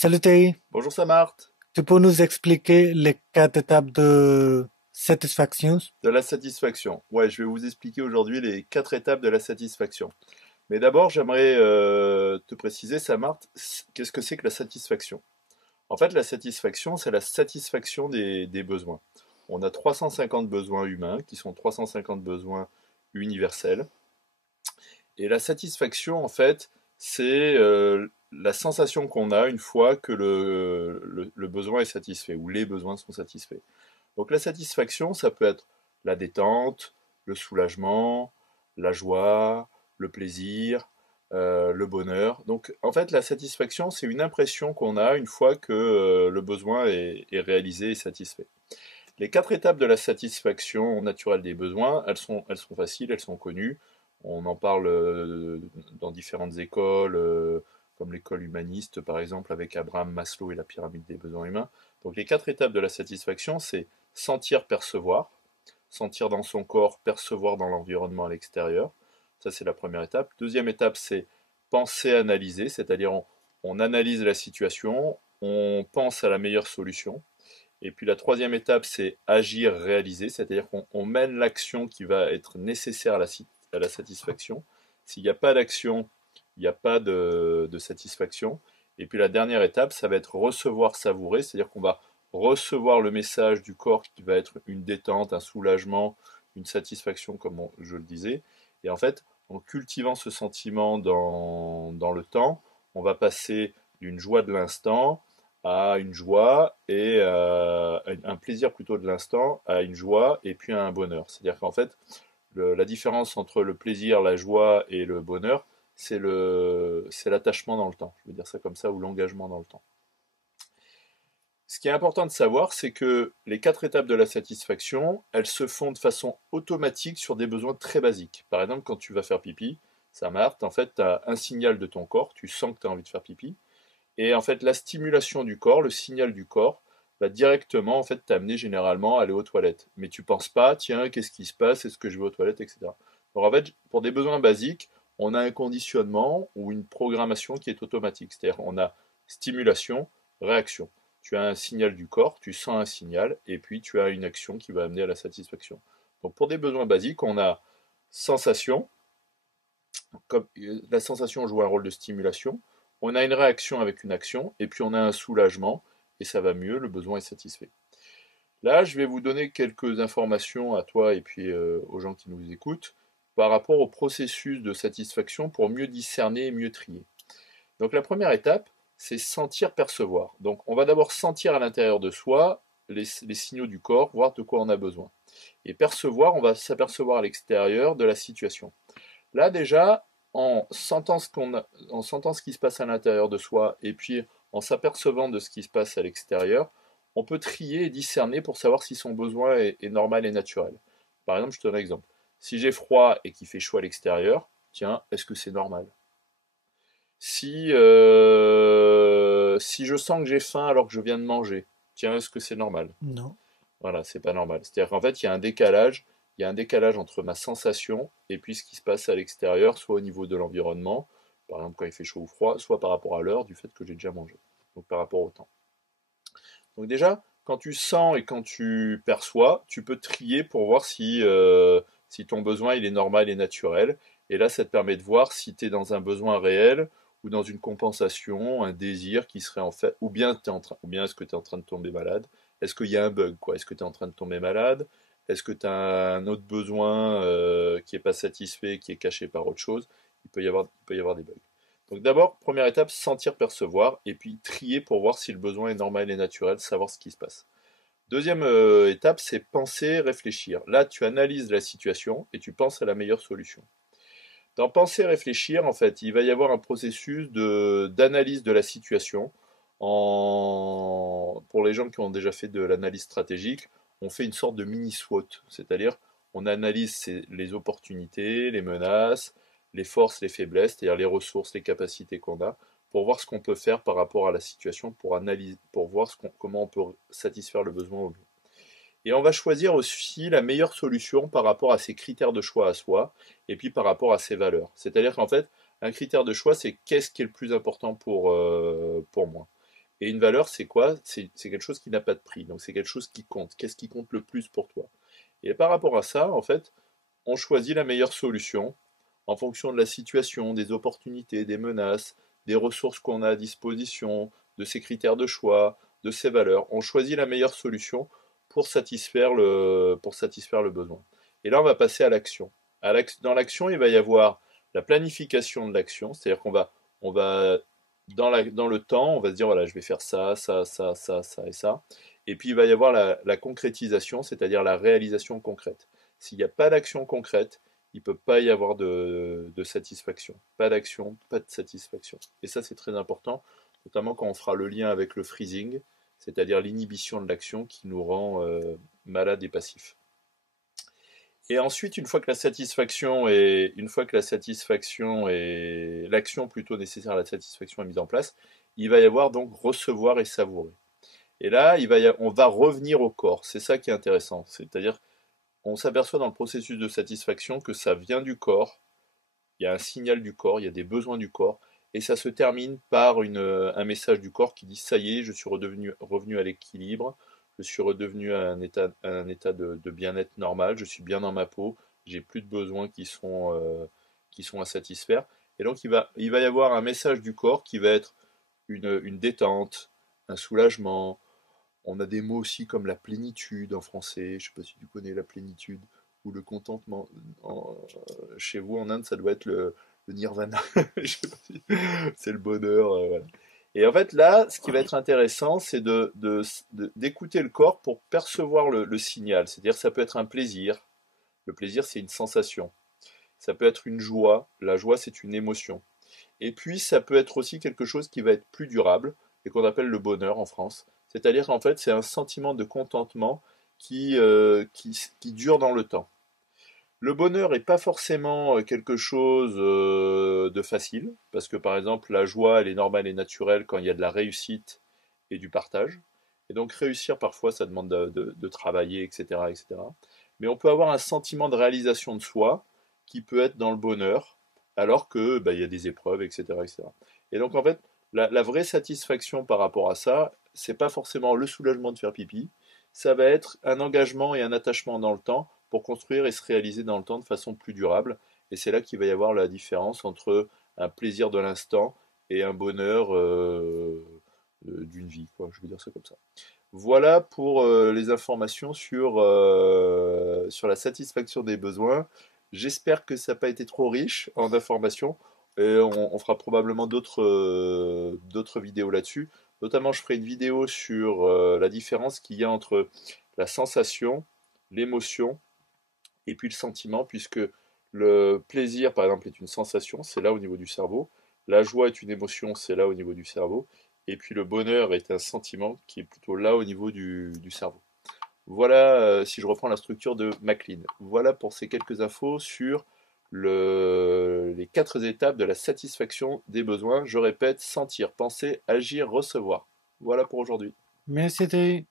Salut Thierry, Bonjour Samart, tu peux nous expliquer les quatre étapes de satisfaction? de la satisfaction. Ouais, je vais vous expliquer aujourd'hui les quatre étapes de la satisfaction. Mais d'abord, j'aimerais te préciser, Samart, qu'est-ce que c'est que la satisfaction? En fait, la satisfaction, c'est la satisfaction des besoins. On a 350 besoins humains, qui sont 350 besoins universels. Et la satisfaction, en fait, c'est la sensation qu'on a une fois que le besoin est satisfait, ou les besoins sont satisfaits. Donc la satisfaction, ça peut être la détente, le soulagement, la joie, le plaisir, le bonheur. Donc en fait, la satisfaction, c'est une impression qu'on a une fois que le besoin est réalisé et satisfait. Les quatre étapes de la satisfaction naturelle des besoins, elles sont faciles, elles sont connues. On en parle dans différentes écoles, comme l'école humaniste par exemple, avec Abraham Maslow et la pyramide des besoins humains. Donc les quatre étapes de la satisfaction, c'est sentir, percevoir, sentir dans son corps, percevoir dans l'environnement à l'extérieur. Ça, c'est la première étape. Deuxième étape, c'est penser, analyser, c'est-à-dire on analyse la situation, on pense à la meilleure solution. Et puis la troisième étape, c'est agir, réaliser, c'est-à-dire qu'on mène l'action qui va être nécessaire à la satisfaction. S'il n'y a pas d'action, il n'y a pas de satisfaction. Et puis la dernière étape, ça va être recevoir, savourer, c'est-à-dire qu'on va recevoir le message du corps qui va être une détente, un soulagement, une satisfaction, comme je le disais. Et en fait, en cultivant ce sentiment dans le temps, on va passer d'une joie de l'instant à une joie et un plaisir plutôt de l'instant à une joie et puis à un bonheur. C'est-à-dire qu'en fait, la différence entre le plaisir, la joie et le bonheur, c'est l'attachement dans le temps. Je veux dire ça comme ça, ou l'engagement dans le temps. Ce qui est important de savoir, c'est que les quatre étapes de la satisfaction, elles se font de façon automatique sur des besoins très basiques. Par exemple, quand tu vas faire pipi, ça marche, en fait, tu as un signal de ton corps, tu sens que tu as envie de faire pipi, et en fait, la stimulation du corps, le signal du corps, va directement en fait t'amener généralement à aller aux toilettes. Mais tu penses pas, tiens, qu'est-ce qui se passe, est-ce que je vais aux toilettes, etc. Donc en fait, pour des besoins basiques, on a un conditionnement ou une programmation qui est automatique. C'est-à-dire on a stimulation, réaction. Tu as un signal du corps, tu sens un signal, et puis tu as une action qui va amener à la satisfaction. Donc pour des besoins basiques, on a sensation, comme la sensation joue un rôle de stimulation, on a une réaction avec une action, et puis on a un soulagement, et ça va mieux, le besoin est satisfait. Là, je vais vous donner quelques informations à toi et puis aux gens qui nous écoutent par rapport au processus de satisfaction pour mieux discerner et mieux trier. Donc la première étape, c'est sentir, percevoir. Donc on va d'abord sentir à l'intérieur de soi les signaux du corps, voir de quoi on a besoin. Et percevoir, on va s'apercevoir à l'extérieur de la situation. Là déjà, en sentant ce qui se passe à l'intérieur de soi et puis en s'apercevant de ce qui se passe à l'extérieur, on peut trier et discerner pour savoir si son besoin est normal et naturel. Par exemple, je te donne un exemple. Si j'ai froid et qu'il fait chaud à l'extérieur, tiens, est-ce que c'est normal? Si je sens que j'ai faim alors que je viens de manger, tiens, est-ce que c'est normal? Non. Voilà, c'est pas normal. C'est-à-dire qu'en fait, il y a un décalage entre ma sensation et puis ce qui se passe à l'extérieur, soit au niveau de l'environnement, par exemple quand il fait chaud ou froid, soit par rapport à l'heure du fait que j'ai déjà mangé, donc par rapport au temps. Donc déjà, quand tu sens et quand tu perçois, tu peux trier pour voir si ton besoin il est normal et naturel. Et là, ça te permet de voir si tu es dans un besoin réel ou dans une compensation, un désir qui serait en fait, ou bien est-ce que tu es en train de tomber malade? Est-ce qu'il y a un bug, quoi? Est-ce que tu es en train de tomber malade? Est-ce que tu as un autre besoin qui n'est pas satisfait, qui est caché par autre chose? Il peut y avoir des bugs. Donc d'abord, première étape, sentir, percevoir, et puis trier pour voir si le besoin est normal et naturel, savoir ce qui se passe. Deuxième étape, c'est penser, réfléchir. Là, tu analyses la situation et tu penses à la meilleure solution. Dans penser, réfléchir, en fait, il va y avoir un processus d'analyse de la situation. Pour les gens qui ont déjà fait de l'analyse stratégique, on fait une sorte de mini SWOT, c'est-à-dire on analyse les opportunités, les menaces, les forces, les faiblesses, c'est-à-dire les ressources, les capacités qu'on a, pour voir ce qu'on peut faire par rapport à la situation, pour voir comment on peut satisfaire le besoin au mieux. Et on va choisir aussi la meilleure solution par rapport à ses critères de choix à soi, et puis par rapport à ses valeurs. C'est-à-dire qu'en fait, un critère de choix, c'est qu'est-ce qui est le plus important pour moi. Et une valeur, c'est quoi? C'est quelque chose qui n'a pas de prix, donc c'est quelque chose qui compte. Qu'est-ce qui compte le plus pour toi? Et par rapport à ça, en fait, on choisit la meilleure solution en fonction de la situation, des opportunités, des menaces, des ressources qu'on a à disposition, de ses critères de choix, de ses valeurs. On choisit la meilleure solution pour satisfaire le besoin. Et là, on va passer à l'action. Dans l'action, il va y avoir la planification de l'action, c'est-à-dire on va dans le temps, on va se dire voilà, je vais faire ça, ça, ça, ça, ça et ça. Et puis il va y avoir la concrétisation, c'est-à-dire la réalisation concrète. S'il n'y a pas d'action concrète, il ne peut pas y avoir de satisfaction. Pas d'action, pas de satisfaction. Et ça, c'est très important, notamment quand on fera le lien avec le freezing, c'est-à-dire l'inhibition de l'action qui nous rend malade et passif. Et ensuite, une fois que l'action plutôt nécessaire à la satisfaction est mise en place, il va y avoir donc recevoir et savourer. Et là, on va revenir au corps. C'est ça qui est intéressant. C'est-à-dire, on s'aperçoit dans le processus de satisfaction que ça vient du corps. Il y a un signal du corps, il y a des besoins du corps. Et ça se termine par un message du corps qui dit ça y est, je suis revenu à l'équilibre, je suis redevenu à un état de bien-être normal, je suis bien dans ma peau, j'ai plus de besoins qui sont à satisfaire. Et donc il va y avoir un message du corps qui va être une détente, un soulagement. On a des mots aussi comme la plénitude en français, je ne sais pas si tu connais la plénitude, ou le contentement. Chez vous en Inde, ça doit être le nirvana, je sais pas c'est le bonheur. Voilà. Et en fait, là, ce qui va être intéressant, c'est d'écouter le corps pour percevoir le signal. C'est-à-dire, ça peut être un plaisir. Le plaisir, c'est une sensation. Ça peut être une joie. La joie, c'est une émotion. Et puis, ça peut être aussi quelque chose qui va être plus durable et qu'on appelle le bonheur en France. C'est-à-dire qu'en fait, c'est un sentiment de contentement qui dure dans le temps. Le bonheur n'est pas forcément quelque chose de facile, parce que par exemple, la joie, elle est normale et naturelle quand il y a de la réussite et du partage. Et donc réussir, parfois, ça demande de travailler, etc., etc. Mais on peut avoir un sentiment de réalisation de soi qui peut être dans le bonheur, alors que bah, il y a des épreuves, etc., etc. Et donc en fait, la vraie satisfaction par rapport à ça, c'est pas forcément le soulagement de faire pipi, ça va être un engagement et un attachement dans le temps pour construire et se réaliser dans le temps de façon plus durable. Et c'est là qu'il va y avoir la différence entre un plaisir de l'instant et un bonheur d'une vie, quoi. Je veux dire ça comme ça. Voilà pour les informations sur la satisfaction des besoins. J'espère que ça n'a pas été trop riche en informations. Et on fera probablement d'autres vidéos là-dessus. Notamment, je ferai une vidéo sur la différence qu'il y a entre la sensation, l'émotion et puis le sentiment, puisque le plaisir, par exemple, est une sensation, c'est là au niveau du cerveau. La joie est une émotion, c'est là au niveau du cerveau. Et puis le bonheur est un sentiment qui est plutôt là au niveau du cerveau. Voilà, si je reprends la structure de MacLean. Voilà pour ces quelques infos sur les quatre étapes de la satisfaction des besoins. Je répète, sentir, penser, agir, recevoir. Voilà pour aujourd'hui. Merci.